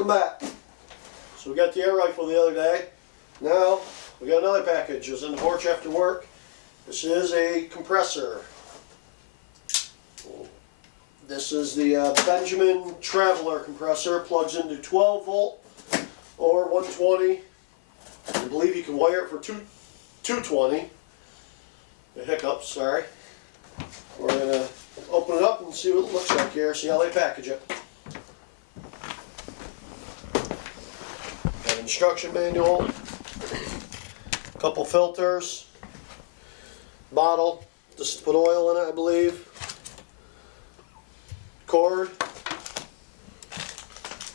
Welcome back. So we got the air rifle the other day. Now we got another package. It was in the porch after work. This is a compressor. This is the Benjamin Traveler compressor. Plugs into 12 volt or 120. I believe you can wire it for 220. The hiccups, sorry. We're going to open it up and see what it looks like here, see how they package it. Got an instruction manual, a couple filters, bottle, just to put oil in it, I believe. Cord,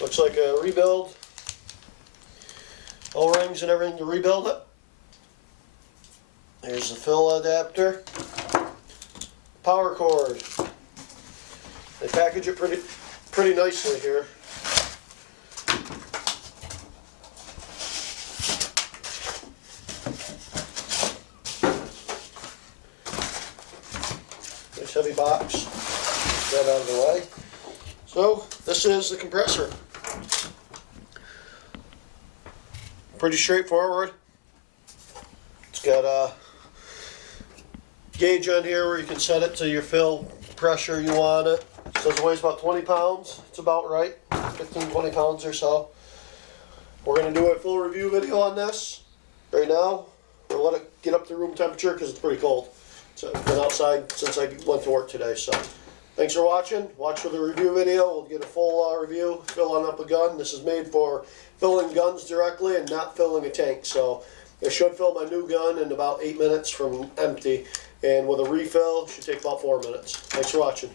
looks like a rebuild, O-rings and everything to rebuild it. Here's the fill adapter, power cord. They package it pretty nicely here. Nice heavy box. Get that out of the way. So this is the compressor. Pretty straightforward. It's got a gauge on here where you can set it to your fill pressure you want it. It says it weighs about 20 pounds. It's about right, 15-20 pounds or so. We're going to do a full review video on this right now. We'll let it get up to room temperature because it's pretty cold. So I've been outside since I went to work today. So thanks for watching. Watch for the review video. We'll get a full review, filling up a gun. This is made for filling guns directly and not filling a tank. So it should fill my new gun in about 8 minutes from empty. And with a refill, it should take about 4 minutes. Thanks for watching.